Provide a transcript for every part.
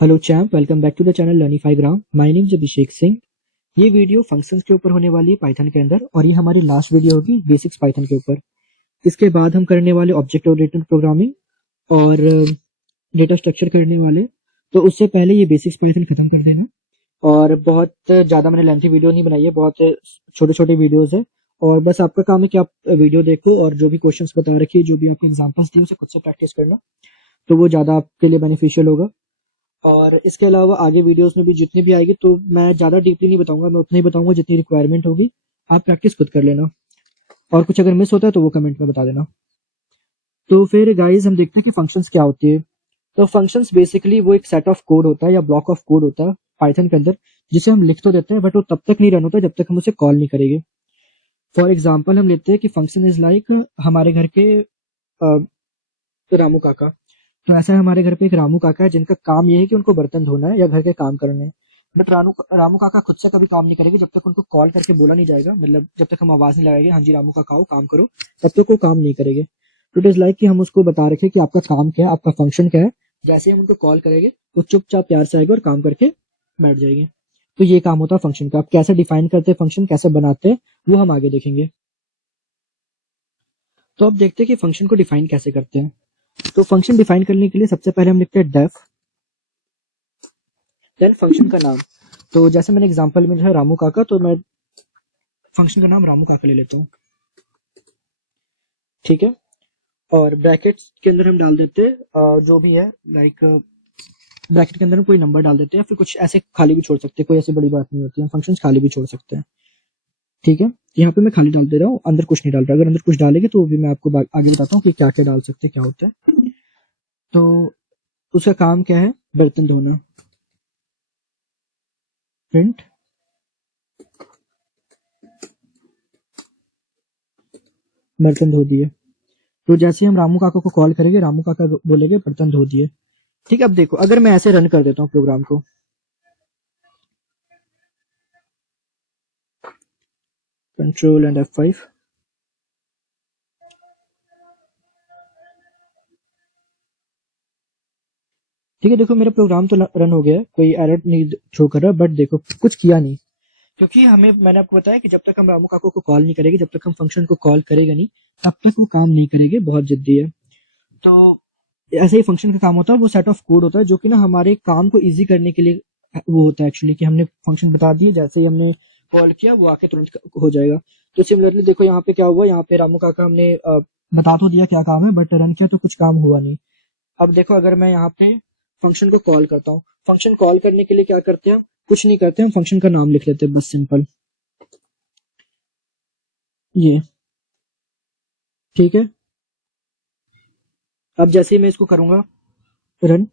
Hello champ, welcome back to the channel Learnifygram. My name is Abhishek Singh. ये video functions के ऊपर होने वाली है पाइथन के अंदर, और ये हमारी लास्ट वीडियो होगी बेसिक्स पाइथन के ऊपर। इसके बाद हम करने वाले ऑब्जेक्ट ओरिएंटेड प्रोग्रामिंग और डेटा स्ट्रक्चर करने वाले। तो उससे पहले ये बेसिक्स पाइथन खत्म कर देना। और बहुत ज़्यादा मैंने लेंथी वीडियो नहीं बनाई है, बहुत छोटे छोटे वीडियोज़ है। और बस आपका काम है कि आप वीडियो देखो और जो भी क्वेश्चंस बता रखी है, जो भी आपके एग्जाम्पल्स दिए, उसे खुद से प्रैक्टिस करना। तो वो ज़्यादा आपके लिए बेनिफिशियल होगा। और इसके अलावा आगे वीडियोस में भी जितनी भी आएगी, तो मैं ज़्यादा डीपली नहीं बताऊंगा, मैं उतना ही बताऊंगा जितनी रिक्वायरमेंट होगी। आप प्रैक्टिस खुद कर लेना, और कुछ अगर मिस होता है तो वो कमेंट में बता देना। तो फिर गाइज हम देखते हैं कि फंक्शंस क्या होती है। तो फंक्शंस बेसिकली वो एक सेट ऑफ कोड होता है या ब्लॉक ऑफ कोड होता है पाइथन के अंदर, जिसे हम लिख तो देते हैं बट वो तब तक नहीं रन होता जब तक हम उसे कॉल नहीं करेंगे। फॉर एग्जाम्पल हम लेते हैं कि फंक्शन इज लाइक हमारे घर के रामू काका। तो ऐसा है, हमारे घर पे एक रामू काका है जिनका काम ये है कि उनको बर्तन धोना है या घर के काम करने हैं। बट रामू काका खुद से कभी काम नहीं करेंगे जब तक उनको कॉल करके बोला नहीं जाएगा, मतलब जब तक हम आवाज नहीं लगाएंगे हाँ जी रामू काका आओ काम करो, तब तक वो काम नहीं करेंगे। तो इट इज लाइक कि हम उसको बता रखे कि आपका काम क्या है, आपका फंक्शन क्या है। जैसे ही हम उनको कॉल करेंगे वो चुपचाप प्यार से आएगा और काम करके बैठ जाएंगे। तो ये काम होता है फंक्शन का। आप कैसे डिफाइन करते हैं फंक्शन, कैसे बनाते हैं, वो हम आगे देखेंगे। तो अब देखते हैं कि फंक्शन को डिफाइन कैसे करते हैं। तो फंक्शन डिफाइन करने के लिए सबसे पहले हम लिखते हैं डेफ, देन फंक्शन का नाम। तो जैसे मैंने एग्जांपल में जो है रामू काका, तो मैं फंक्शन का नाम रामू काका ले लेता हूँ। ठीक है। और ब्रैकेट्स के अंदर हम डाल देते हैं जो भी है, लाइक ब्रैकेट के अंदर हम कोई नंबर डाल देते हैं, फिर कुछ ऐसे खाली भी छोड़ सकते हैं, कोई ऐसी बड़ी बात नहीं होती है, फंक्शन खाली भी छोड़ सकते हैं। ठीक है। यहाँ पे मैं खाली डाल दे रहा हूँ, अंदर कुछ नहीं डाल रहा। अगर अंदर कुछ डालेंगे तो भी मैं आपको आगे बताता हूँ कि क्या क्या डाल सकते हैं, क्या होता है। तो उसका काम क्या है, बर्तन धोना। प्रिंट बर्तन धो दिए। तो जैसे हम रामू काका को कॉल करेंगे, रामू काका बोलेंगे बर्तन धो दिए। ठीक है। अब देखो, अगर मैं ऐसे रन कर देता हूँ प्रोग्राम को, कंट्रोल एंड F5। ठीक है। देखो मेरा प्रोग्राम तो रन हो गया है, कोई एरर नहीं शो कर रहा, बट देखो कुछ किया नहीं। क्योंकि हमें, मैंने आपको बताया कि जब तक हम रामू काका को कॉल नहीं करेंगे, जब तक हम फंक्शन को कॉल करेंगे नहीं, तब तक वो काम नहीं करेंगे। बहुत जिद्दी है। तो ऐसे ही फंक्शन का काम होता है, वो सेट ऑफ कोड होता है जो कि ना हमारे काम को इजी करने के लिए वो होता है एक्चुअली, कि हमने फंक्शन बता दिए, जैसे ही हमने कॉल किया वो आके तुरंत हो जाएगा। तो सिमिलरली देखो यहाँ पे क्या हुआ, यहाँ पे रामू काका हमने बता तो दिया क्या काम है, बट रन किया तो कुछ काम हुआ नहीं। अब देखो, अगर मैं यहाँ पे फंक्शन को कॉल करता हूँ, फंक्शन कॉल करने के लिए क्या करते हैं, हम कुछ नहीं करते, हम फंक्शन का नाम लिख लेते हैं, बस सिंपल ये। ठीक है। अब जैसे ही मैं इसको करूंगा रन,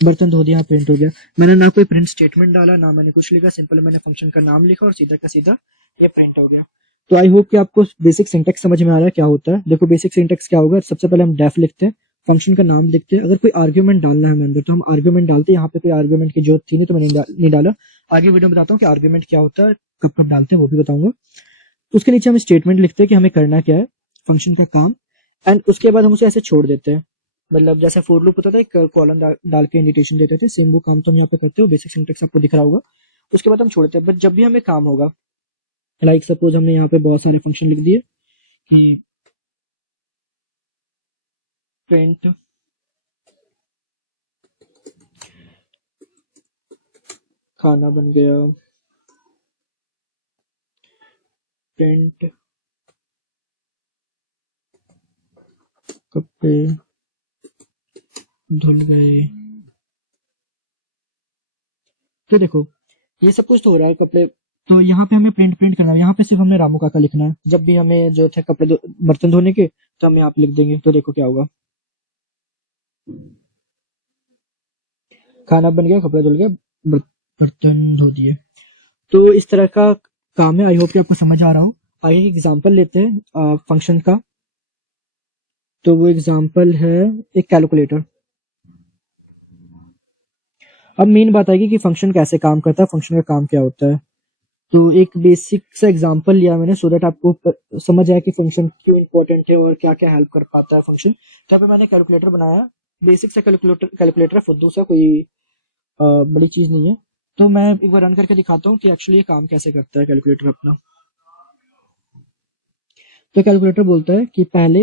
बर्तन धो दिया, प्रिंट हो गया। मैंने ना कोई प्रिंट स्टेटमेंट डाला, ना मैंने कुछ लिखा, सिंपल मैंने फंक्शन का नाम लिखा और सीधा का सीधा ये प्रिंट हो गया। तो आई होप कि आपको बेसिक सिंटेक्स समझ में आ रहा है क्या होता है। देखो बेसिक सिंटेक्स क्या होगा, सबसे पहले हम डेफ लिखते हैं, फंक्शन का नाम लिखते हैं, अगर कोई आर्ग्यूमेंट डालना है हमें अंदर तो हम आर्ग्यूमेंट डालते हैं। यहाँ पे कोई आर्ग्यूमेंट की जरूरत थी नहीं, तो मैंने नहीं डाला। आगे वीडियो में बताता हूँ कि आर्ग्यूमेंट क्या होता है, कब कब डालते हैं, वो भी बताऊंगा। उसके नीचे हम स्टेटमेंट लिखते हैं कि हमें करना क्या है, फंक्शन का काम। एंड उसके बाद हम उसे ऐसे छोड़ देते हैं, मतलब जैसा फॉर लूप होता था, एक कॉलम डाल के इंडिकेशन देते थे, सेम वो काम तो हम यहाँ पे करते हो। बेसिक सिंटेक्स आपको दिख रहा होगा। उसके बाद हम छोड़ते हैं, बट जब भी हमें काम होगा, लाइक सपोज हमने यहाँ पे बहुत सारे फंक्शन लिख दिए कि प्रिंट खाना बन गया, प्रिंट कपड़े धुल गए। तो देखो ये सब कुछ तो हो रहा है, कपड़े। तो यहाँ पे हमें प्रिंट प्रिंट करना है, यहाँ पे सिर्फ हमने रामू काका लिखना है। जब भी हमें जो थे कपड़े बर्तन धोने के, तो हम यहाँ पे लिख देंगे। तो देखो क्या होगा, खाना बन गया, कपड़े धुल गए, बर्तन धो दिए। तो इस तरह का काम है। आई होप कि आपको समझ आ रहा हो। आगे एक एग्जांपल लेते हैं फंक्शन का। तो वो एग्जांपल है एक कैलकुलेटर। अब मेन बात आएगी कि फंक्शन कैसे काम करता है, फंक्शन का काम क्या होता है। तो एक बेसिक सा एग्जांपल लिया मैंने, सो दैट आपको समझ आए कि फंक्शन क्यों इंपॉर्टेंट है और क्या क्या हेल्प कर पाता है फंक्शन। तो यहाँ पे मैंने कैलकुलेटर बनाया, बेसिक सा कैलकुलेटर है, फुद्दू सा, कोई बड़ी चीज नहीं है। तो मैं एक बार रन करके दिखाता हूँ कि एक्चुअली ये काम कैसे करता है कैलकुलेटर अपना। तो कैलकुलेटर बोलता है कि पहले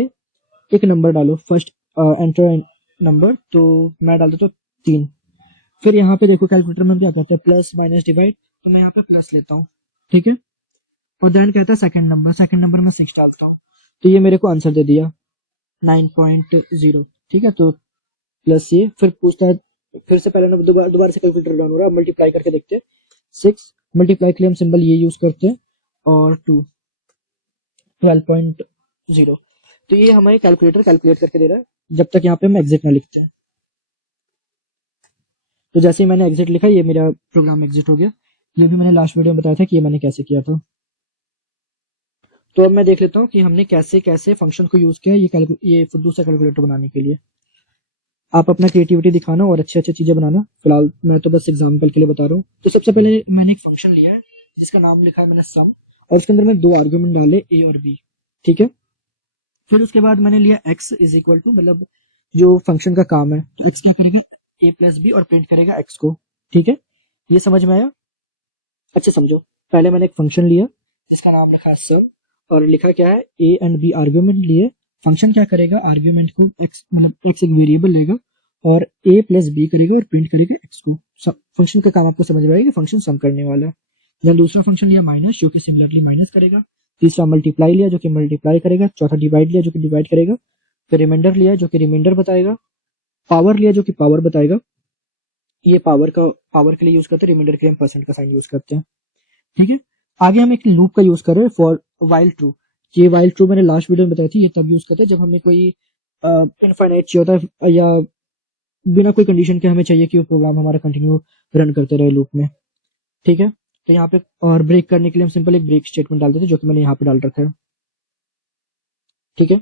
एक नंबर डालो, फर्स्ट एंटर नंबर, तो मैं डाल देता हूँ 3। फिर यहाँ पे देखो कैलकुलेटर में क्या कहता है, प्लस माइनस डिवाइड, तो मैं यहाँ पे प्लस लेता हूँ, ठीक है। और देन कहता है सेकंड नंबर में 6 डालता हूँ, तो ये मेरे को आंसर दे दिया 9.0, ठीक है। तो प्लस ये, फिर पूछता है, फिर से पहले नंबर दोबारा से कैलकुलेटर डाउन हो रहा है, मल्टीप्लाई करके देखते हैं। 6 मल्टीप्लाई के लिए हम सिंबल ये यूज करते हैं, और 2 12.0। तो ये हमारे कैलकुलेटर कैलकुलेट करके दे रहा है, जब तक यहाँ पे हम एग्जिट ना लिखते हैं। तो जैसे ही मैंने एग्जिट लिखा, ये मेरा प्रोग्राम एग्जिट हो गया। ये भी मैंने लास्ट वीडियो में बताया था कि ये मैंने कैसे किया था। तो अब मैं देख लेता हूँ कि हमने कैसे कैसे फंक्शन को यूज किया ये फुद्दू सा कैलकुलेटर बनाने के लिए। आप अपना क्रिएटिविटी दिखाना और अच्छी अच्छी चीजें बनाना, फिलहाल मैं तो बस एग्जाम्पल के लिए बता रहा हूँ। तो सबसे पहले मैंने एक फंक्शन लिया है जिसका नाम लिखा है मैंने सम, और उसके अंदर मैं 2 आर्ग्यूमेंट डाले ए और बी, ठीक है। फिर उसके बाद मैंने लिया x इज इक्वल टू, मतलब जो फंक्शन का काम है, तो x क्या करेगा, a प्लस बी, और प्रिंट करेगा x को, ठीक है। ये समझ में आया? अच्छा समझो, पहले मैंने एक फंक्शन लिया जिसका नाम लिखा है सम, और लिखा क्या है, a एंड b आर्ग्यूमेंट लिए। फंक्शन क्या करेगा, आर्ग्यूमेंट को x, मतलब x एक वेरिएबल लेगा और a प्लस बी करेगा और प्रिंट करेगा x को। फंक्शन का काम आपको समझ में आएगा कि फंक्शन सम करने वाला है। देन दूसरा फंक्शन लिया माइनस, जो कि सिमिलरली माइनस करेगा। तीसरा मल्टीप्लाई लिया, जो कि मल्टीप्लाई करेगा। चौथा डिवाइड लिया, जो कि डिवाइड करेगा। फिर रिमाइंडर लिया, जो कि रिमाइंडर बताएगा। पावर लिया, जो कि पावर बताएगा। ये पावर के लिए यूज करते हैं, रिमाइंडर के लिए हम परसेंट का साइन यूज करते हैं, ठीक है। आगे हम एक लूप का यूज कर रहे हैं, फॉर वाइल ट्रू। ये वाइल ट्रू मैंने लास्ट वीडियो में बताई थी, ये तब यूज करते हैं जब हमें कोई इनफाइनाइट चाहिए होता है, या बिना कोई कंडीशन के हमें चाहिए कि वो प्रोग्राम हमारा कंटिन्यू रन करते रहे लूप में, ठीक है। तो यहाँ पे और ब्रेक करने के लिए हम सिंपल एक ब्रेक स्टेटमेंट डाल देते हैं, जो कि मैंने यहाँ पे डाल रखा है, ठीक है।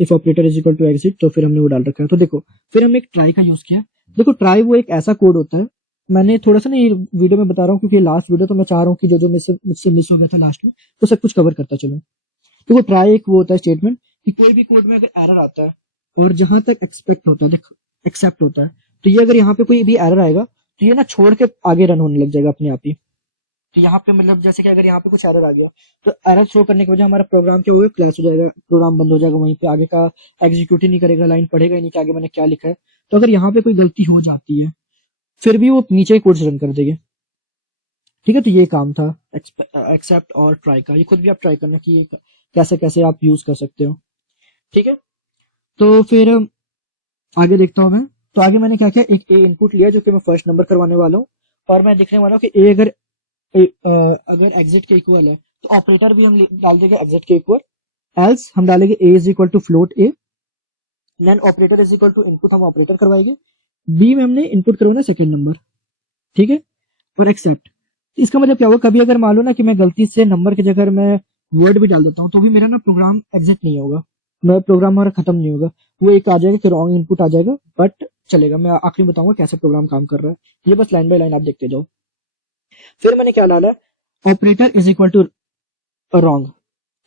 If operator is equal to exit, तो फिर हमने वो डाल रखा है। तो देखो, फिर हमने एक ट्राई का यूज किया। देखो ट्राई वो एक ऐसा कोड होता है, मैंने थोड़ा सा ना ये वीडियो में बता रहा हूँ क्योंकि लास्ट वीडियो, तो मैं चाह रहा हूँ कि जो जो मुझसे मिस हो गया था लास्ट में, तो सब कुछ कवर करता चलो। देखो ट्राई एक वो होता है स्टेटमेंट कि कोई भी कोड में अगर एरर आता है, और जहां तक एक्सपेक्ट होता है, देखो एक्सेप्ट होता है, तो ये अगर यहाँ पे कोई भी एरर आएगा, तो ये ना छोड़ के आगे रन होने लग जाएगा अपने आप ही। तो यहाँ पे मतलब जैसे कि अगर यहाँ पे कुछ एरर आ गया, तो एरर थ्रो करने की वजह हमारा प्रोग्राम के वो क्लैश हो जाएगा, प्रोग्राम बंद हो जाएगा, वहीं पे आगे का एग्जीक्यूट ही नहीं करेगा, लाइन पढ़ेगा ही नहीं कि आगे मैंने क्या लिखा है। तो अगर यहाँ पे कोई गलती हो जाती है, फिर भी वो नीचे कोड रन कर देगा, ठीक है। तो ये काम था एक्सेप्ट और ट्राई का। ये खुद भी आप ट्राई करना कि ये कैसे कैसे आप यूज कर सकते हो, ठीक है। तो फिर आगे देखता हूँ मैं। तो आगे मैंने क्या किया, एक ए इनपुट लिया जो कि मैं फर्स्ट नंबर करवाने वाला हूँ, और मैं देखने वाला हूँ कि ए अगर एग्जिट के इक्वल है, तो ऑपरेटर भी हम डाल देंगे एग्जिट के इक्वल। एल्स हम डालेंगे A is equal to float A, then operator is equal to input हम ऑपरेटर करवाएंगे। बी में हमने इनपुट करवाना सेकंड नंबर, ठीक है, और एक्सेप्ट। इसका मतलब क्या होगा, कभी अगर मान लो ना कि मैं गलती से नंबर की जगह मैं वर्ड भी डाल देता हूँ, तो भी मेरा ना प्रोग्राम एग्जिट नहीं होगा, मेरा प्रोग्राम हमारा खत्म नहीं होगा। वो एक आ जाएगा कि रॉन्ग इनपुट आ जाएगा, बट चलेगा। मैं आखिरी में बताऊंगा कैसे प्रोग्राम काम कर रहा है, ये बस लाइन बाय लाइन आप देखते जाओ। फिर मैंने क्या डाला, operator is equal to wrong,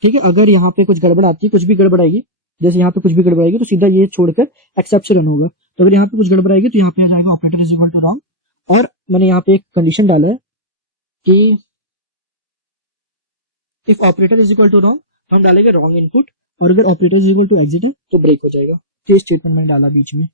ठीक है। अगर यहाँ पे कुछ गड़बड़ आती है, कुछ भी गड़बड़ आएगी, जैसे यहाँ पे कुछ भी गड़बड़ आएगी, तो सीधा ये छोड़कर एक्सेप्ट से रन होगा। तो अगर यहाँ पे कुछ गड़बड़ आएगी, तो यहाँ पे आ जाएगा operator is equal to wrong. और मैंने यहाँ पे एक कंडीशन डाला है कि if operator is equal to wrong, तो हम डालेंगे रॉन्ग इनपुट, और अगर operator is equal to exit है तो ब्रेक हो जाएगा। तो स्टेटमेंट मैंने डाला बीच में।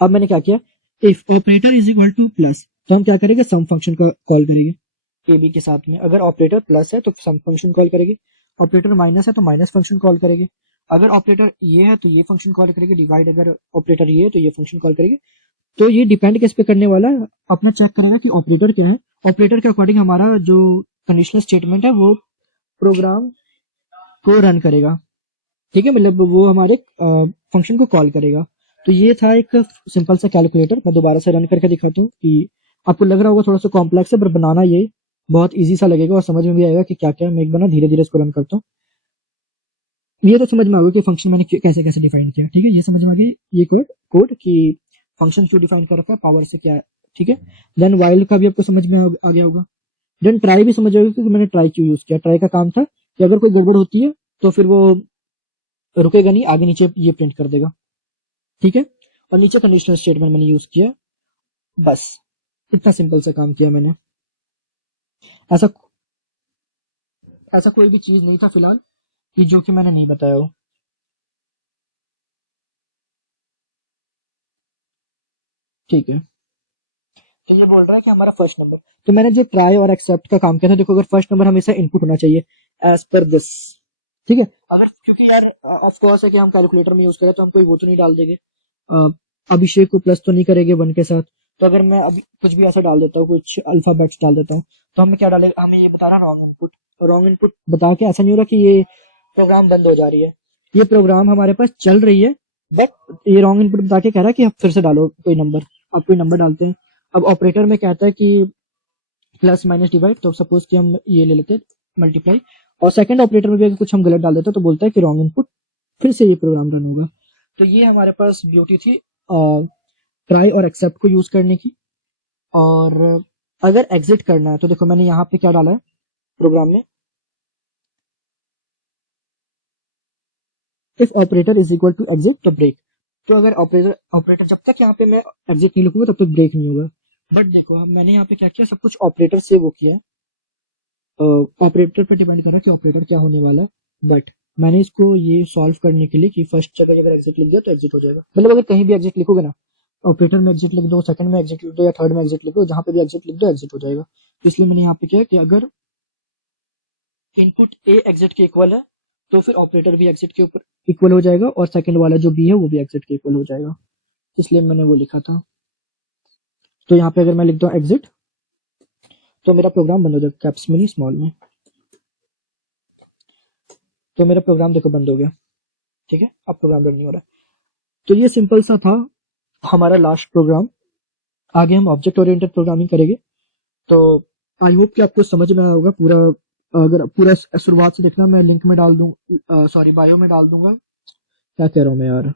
अब मैंने क्या किया, if operator is equal two plus, तो हम क्या करेंगे, सम फंक्शन का कॉल करेंगे ए बी के साथ में। अगर ऑपरेटर प्लस है तो सम फंक्शन कॉल करेगी, ऑपरेटर माइनस है तो माइनस फंक्शन कॉल करेगी, अगर ऑपरेटर ये है तो ये फंक्शन कॉल करेगी, डिवाइड अगर ऑपरेटर ये है तो ये फंक्शन कॉल करेगी। तो ये डिपेंड किस पे करने वाला है, अपना चेक करेगा कि ऑपरेटर क्या है। ऑपरेटर के अकॉर्डिंग हमारा जो कंडीशनल स्टेटमेंट है वो प्रोग्राम को रन करेगा, ठीक है, मतलब वो हमारे फंक्शन को कॉल करेगा। तो ये था एक सिंपल सा कैलकुलेटर। मैं दोबारा से रन करके दिखाता हूँ कि आपको लग रहा होगा थोड़ा सा कॉम्प्लेक्स है, पर बनाना ये बहुत इजी सा लगेगा और समझ में भी आएगा कि क्या क्या। मैं एक बार ना धीरे धीरे इसको रन करता हूँ। ये तो समझ में आ गया कि फंक्शन मैंने कैसे कैसे डिफाइन किया, ठीक है। ये समझ में आ गई ये कोड कि फंक्शन क्यों डिफाइन कर रखा है, पावर से क्या है, ठीक है। देन वाइल का भी आपको समझ में आ गया होगा। देन ट्राई भी समझ आएगा कि मैंने ट्राई क्यों यूज किया। ट्राई का काम था कि अगर कोई गड़बड़ होती है तो फिर वो रुकेगा नहीं, आगे नीचे ये प्रिंट कर देगा, ठीक है। और नीचे कंडीशनल स्टेटमेंट मैंने यूज किया, बस इतना सिंपल सा काम किया मैंने। ऐसा ऐसा कोई भी चीज नहीं था फिलहाल कि जो कि मैंने नहीं बताया हो। ठीक है, तो ये बोल रहा है कि हमारा फर्स्ट नंबर, तो मैंने जो ट्राई और एक्सेप्ट का काम किया था, देखो अगर फर्स्ट नंबर हमेशा इनपुट होना चाहिए एज पर दिस, ठीक है। अगर क्योंकि यार ऑफ कोर्स है कि हम कैलकुलेटर में यूज करें तो हम कोई वो तो नहीं डाल देंगे, अभिषेक को प्लस तो नहीं करेंगे वन के साथ। तो अगर मैं अभी कुछ भी ऐसा डाल देता हूँ, कुछ अल्फाबेट्स डाल देता हूँ, तो हमें क्या डालेगा, हमें ये बता रहा रॉन्ग इनपुट। रॉन्ग इनपुट बता के ऐसा नहीं हो रहा कि ये प्रोग्राम बंद हो जा रही है, ये प्रोग्राम हमारे पास चल रही है, बट ये रॉन्ग इनपुट बता के कह रहा है कि आप फिर से डालो कोई नंबर। आप कोई नंबर डालते हैं, अब ऑपरेटर में कहता है कि प्लस माइनस डिवाइड, तो सपोज कि हम ये ले लेते हैं मल्टीप्लाई, और सेकंड ऑपरेटर में भी अगर कुछ हम गलत डाल देते हैं तो बोलता है कि रॉन्ग इनपुट, फिर से ये प्रोग्राम रन होगा। तो ये हमारे पास ब्यूटी थी ट्राई और एक्सेप्ट को यूज करने की। और अगर एग्जिट करना है तो देखो मैंने यहाँ पे क्या डाला है प्रोग्राम में, if operator is equal to exit तो ब्रेक। तो अगर ऑपरेटर ऑपरेटर जब तक यहाँ पे मैं एग्जिट नहीं लिखूंगा तब तक ब्रेक नहीं होगा। बट देखो हम मैंने यहाँ पे क्या किया, सब कुछ ऑपरेटर से वो किया, ऑपरेटर पे डिपेंड कर रहा है कि ऑपरेटर क्या होने वाला है। बट मैंने इसको ये सॉल्व करने के लिए कि फर्स्ट जगह अगर एग्जिट लिख दिया तो एग्जिट हो जाएगा, मतलब अगर कहीं भी एग्जिट लिखोगे ना, ऑपरेटर में एग्जिट लिख दो, सेकंड में एग्जिट लिख दो, या थर्ड में एग्जिट लिख दो, जहां पे भी एग्जिट लिख दो एग्जिट हो जाएगा। तो इसलिए मैंने यहाँ पे किया कि अगर इनपुट ए एग्जिट के इक्वल है तो फिर ऑपरेटर भी एग्जिट के ऊपर इक्वल हो जाएगा, और सेकंड वाला जो बी है वो भी एग्जिट के इक्वल हो जाएगा, इसलिए मैंने वो लिखा था। तो यहाँ पे अगर मैं लिख दूँ एग्जिट तो मेरा प्रोग्राम बंद हो जाएगा, कैप्स में नहीं स्मॉल में, तो मेरा प्रोग्राम देखो बंद हो गया। ठीक है, अब प्रोग्राम रन नहीं हो रहा। तो ये सिंपल सा था हमारा लास्ट प्रोग्राम। आगे हम ऑब्जेक्ट ओरिएंटेड प्रोग्रामिंग करेंगे। तो आई होप कि आपको समझ में आया होगा पूरा। अगर पूरा शुरुआत से देखना, मैं लिंक में डाल दूँ, सॉरी बायो में डाल दूंगा, क्या कह रहा हूँ मैं यार,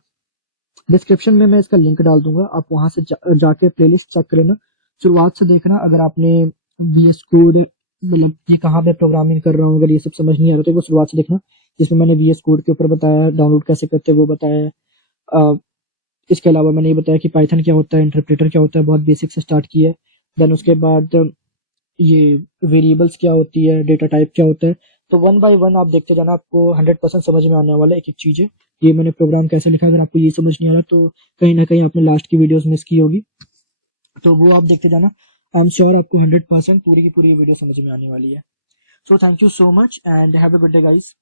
डिस्क्रिप्शन में मैं इसका लिंक डाल दूंगा, आप वहां से जाके प्लेलिस्ट चेक कर लेना, शुरुआत से देखना। अगर आपने VS कोड, मतलब ये कहाँ पे प्रोग्रामिंग कर रहा हूँ, अगर ये सब समझ नहीं आ रहा तो वो शुरुआत से देखना, जिसमें मैंने VS कोड के ऊपर बताया, डाउनलोड कैसे करते हैं वो बताया है। इसके अलावा मैंने ये बताया कि पाइथन क्या होता है, इंटरप्रेटर क्या होता है, बहुत बेसिक से स्टार्ट किया है। देन उसके बाद ये वेरिएबल्स क्या होती है, डेटा टाइप क्या होता है। तो वन बाय वन आप देखते जाना, आपको 100% समझ में आने वाला है एक एक चीज़ है। ये मैंने प्रोग्राम कैसे लिखा, अगर आपको ये समझ नहीं आ रहा तो कहीं ना कहीं आपने लास्ट की वीडियोस मिस की होगी, तो वो आप देखते जाना। आई एम श्योर आपको 100% पूरी की पूरी वीडियो समझ में आने वाली है। So thank you so much and have a good day guys.